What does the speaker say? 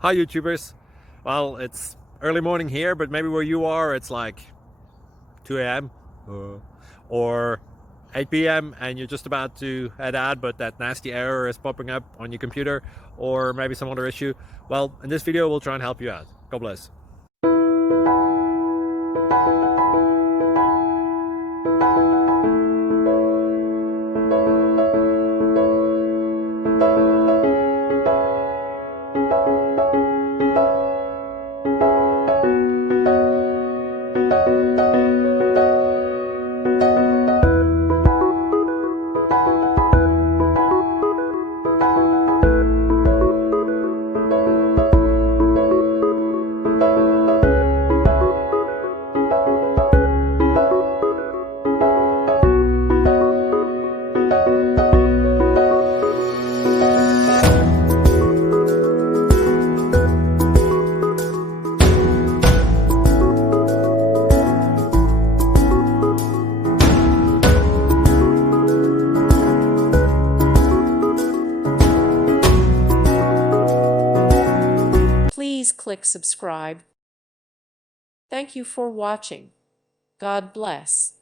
Hi YouTubers. Well, it's early morning here, but maybe where you are it's like 2 a.m. or 8 p.m. and you're just about to head out, but that nasty error is popping up on your computer, or maybe some other issue. Well, in this video we'll try and help you out. God bless. Please click subscribe. Thank you for watching. God bless.